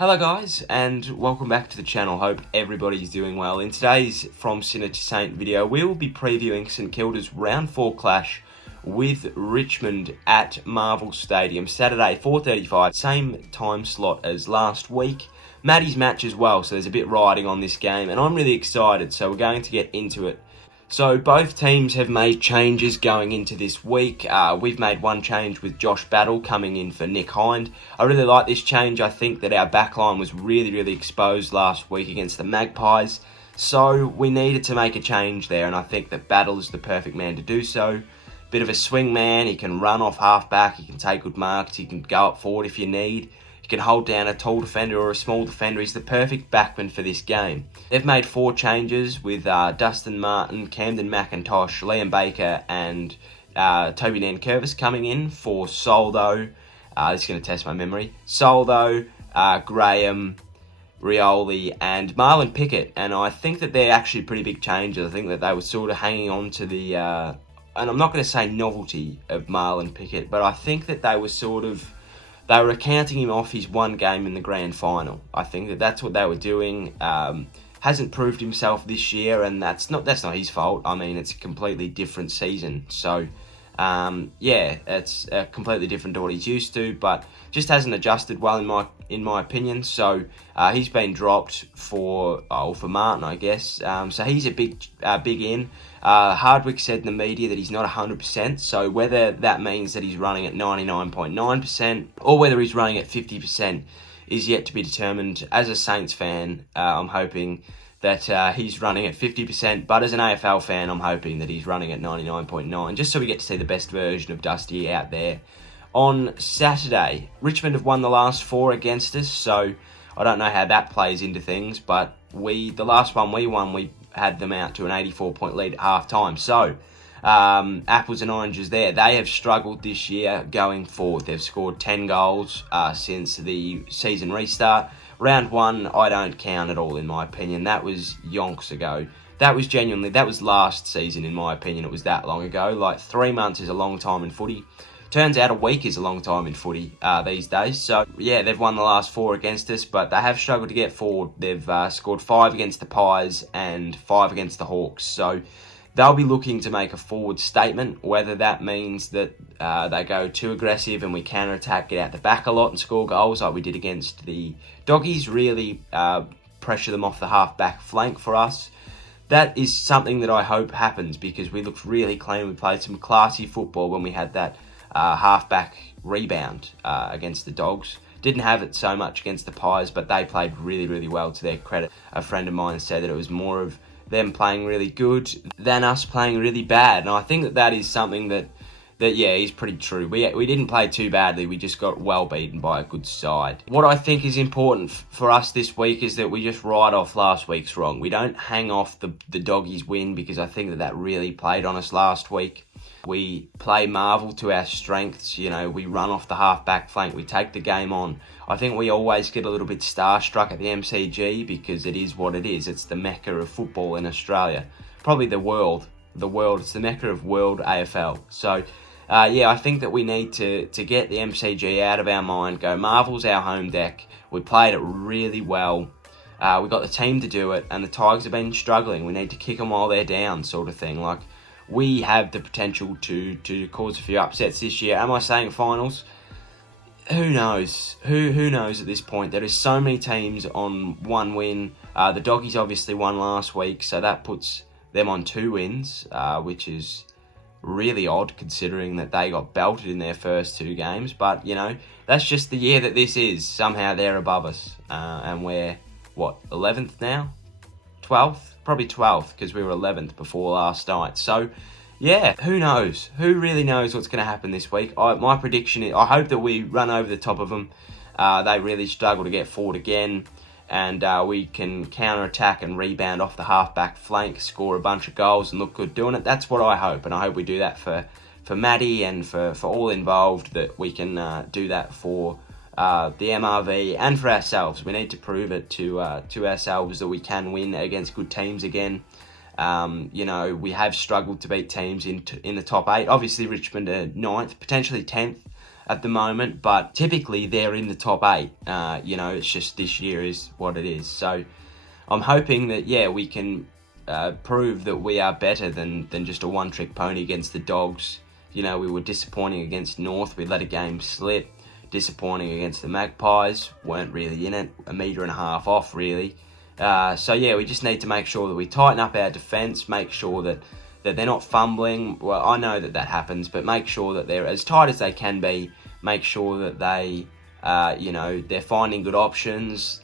Hello guys, and welcome back to the channel. Hope everybody's doing well. In today's From Sinner to Saint video, we will be previewing St Kilda's round 4 clash with Richmond at Marvel Stadium, Saturday 4:35, same time slot as last week. Maddie's match as well, so there's a bit riding on this game, and I'm really excited, so we're going to get into it. So both teams have made changes going into this week. We've made one change with Josh Battle coming in for Nick Hind. I really like this change. I think that our backline was really exposed last week against the Magpies. So we needed to make a change there, and I think that Battle is the perfect man to do so. Bit of a swing man. He can run off half-back. He can take good marks. He can go up forward if you need. Can hold down a tall defender or a small defender. He's the perfect backman for this game. They've made 4 changes with Dustin Martin, Camden McIntosh, Liam Baker and Toby Nankervis coming in for Soldo. This is going to test my memory. Soldo, Graham, Rioli and Marlon Pickett. And I think that they're actually pretty big changes. I think that they were sort of hanging on to the, and I'm not going to say novelty of Marlon Pickett, but I think that they were counting him off his one game in the grand final. I think that that's what they were doing. Hasn't proved himself this year, and that's not his fault. I mean, it's a completely different season. So, yeah, it's completely different to what he's used to, but just hasn't adjusted well in my opinion. So he's been dropped for Martin, I guess. So he's a big in. Hardwick said in the media that he's not 100%, so whether that means that he's running at 99.9% or whether he's running at 50% is yet to be determined. As a Saints fan, I'm hoping that he's running at 50%, but as an AFL fan, I'm hoping that he's running at 99.9%, just so we get to see the best version of Dusty out there. On Saturday, Richmond have won the last 4 against us, so I don't know how that plays into things, but the last one we won, we had them out to an 84-point lead at half-time. So, apples and oranges there. They have struggled this year going forward. They've scored 10 goals since the season restart. Round 1, I don't count at all, in my opinion. That was yonks ago. That was last season, in my opinion. It was that long ago. Like, 3 months is a long time in footy. Turns out a week is a long time in footy these days. So, yeah, they've won the last 4 against us, but they have struggled to get forward. They've scored 5 against the Pies and 5 against the Hawks. So, they'll be looking to make a forward statement, whether that means that they go too aggressive and we counter-attack, get out the back a lot and score goals like we did against the Doggies, really pressure them off the half-back flank for us. That is something that I hope happens because we looked really clean. We played some classy football when we had that half-back rebound against the Dogs. Didn't have it so much against the Pies, but they played really well to their credit. A friend of mine said that it was more of them playing really good than us playing really bad. And I think that is something that yeah, is pretty true. We didn't play too badly. We just got well beaten by a good side. What I think is important for us this week is that we just ride off last week's wrong. We don't hang off the Doggies win because I think that really played on us last week. We play Marvel to our strengths. You know, we run off the half-back flank. We take the game on. I think we always get a little bit starstruck at the MCG because it is what it is. It's the mecca of football in Australia. Probably the world. It's the mecca of world AFL. So, yeah, I think that we need to get the MCG out of our mind. Go, Marvel's our home deck. We played it really well. We got the team to do it, and the Tigers have been struggling. We need to kick them while they're down, sort of thing. Like, we have the potential to cause a few upsets this year. Am I saying finals? Who knows? Who knows at this point? There is so many teams on 1 win. The Doggies obviously won last week, so that puts them on 2 wins, which is really odd considering that they got belted in their first 2 games. But, you know, that's just the year that this is. Somehow they're above us. And we're, 11th now? 12th? Probably 12th because we were 11th before last night. So, yeah, who knows? Who really knows what's going to happen this week? My prediction is I hope that we run over the top of them. They really struggle to get forward again. And we can counter-attack and rebound off the half-back flank, score a bunch of goals and look good doing it. That's what I hope. And I hope we do that for Maddie and for all involved, that we can do that for the MRV and for ourselves. We need to prove it to ourselves that we can win against good teams again. You know, we have struggled to beat teams in the top 8. Obviously, Richmond are 9th, potentially 10th. at the moment, but typically they're in the top 8. You know, it's just this year is what it is. So I'm hoping that, yeah, we can prove that we are better than just a one-trick pony against the Dogs. You know, we were disappointing against North. We let a game slip. Disappointing against the Magpies. Weren't really in it. A metre and a half off, really. So, yeah, we just need to make sure that we tighten up our defence. Make sure that they're not fumbling. Well, I know that happens, but make sure that they're as tight as they can be. Make sure that they, you know, they're finding good options.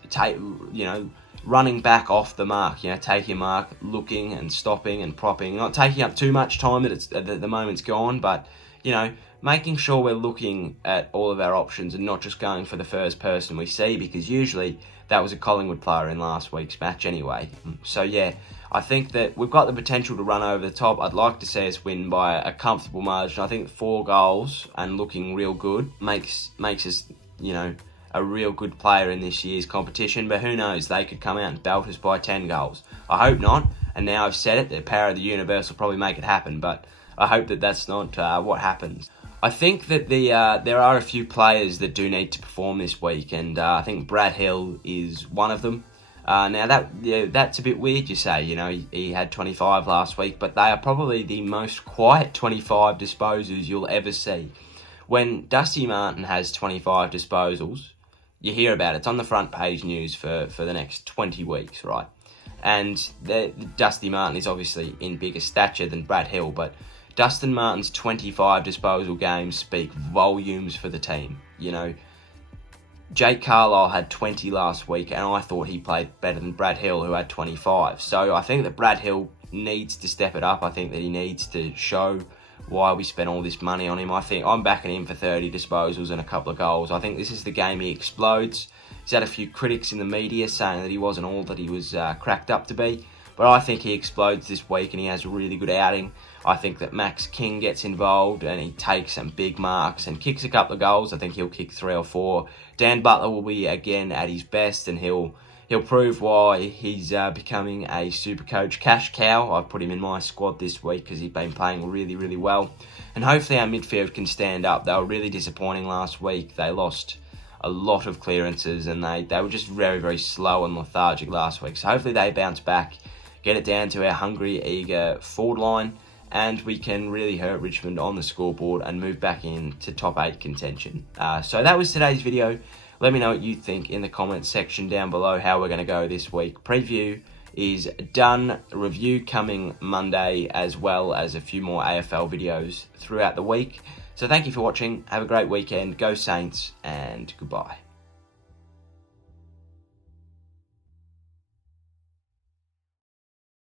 Running back off the mark, you know, taking mark, looking and stopping and propping, not taking up too much time that the moment's gone, but, you know, making sure we're looking at all of our options and not just going for the first person we see, because usually that was a Collingwood player in last week's match anyway. So, yeah, I think that we've got the potential to run over the top. I'd like to see us win by a comfortable margin. I think 4 goals and looking real good makes us, you know, a real good player in this year's competition, but who knows, they could come out and belt us by 10 goals. I hope not, and now I've said it, the power of the universe will probably make it happen, but I hope that that's not what happens. I think that there are a few players that do need to perform this week, and I think Brad Hill is one of them. Now that's a bit weird, you say, you know, he had 25 last week, but they are probably the most quiet 25 disposals you'll ever see. When Dusty Martin has 25 disposals, you hear about it. It's on the front page news for the next 20 weeks, right? And Dusty Martin is obviously in bigger stature than Brad Hill, but Dustin Martin's 25 disposal games speak volumes for the team. You know, Jake Carlisle had 20 last week, and I thought he played better than Brad Hill, who had 25. So I think that Brad Hill needs to step it up. I think that he needs to show why we spent all this money on him. I think I'm backing him for 30 disposals and a couple of goals. I think this is the game he explodes. He's had a few critics in the media saying that he wasn't all that he was cracked up to be, but I think he explodes this week and he has a really good outing. I think that Max King gets involved and he takes some big marks and kicks a couple of goals. I think he'll kick 3 or 4. Dan Butler will be again at his best, and he'll prove why he's becoming a super coach cash cow. I've put him in my squad this week because he's been playing really, really well. And hopefully our midfield can stand up. They were really disappointing last week. They lost a lot of clearances and they were just very, very slow and lethargic last week. So hopefully they bounce back, get it down to our hungry, eager forward line, and we can really hurt Richmond on the scoreboard and move back into top 8 contention. So that was today's video. Let me know what you think in the comments section down below how we're going to go this week. Preview is done. Review coming Monday, as well as a few more AFL videos throughout the week. So thank you for watching. Have a great weekend. Go Saints, and goodbye.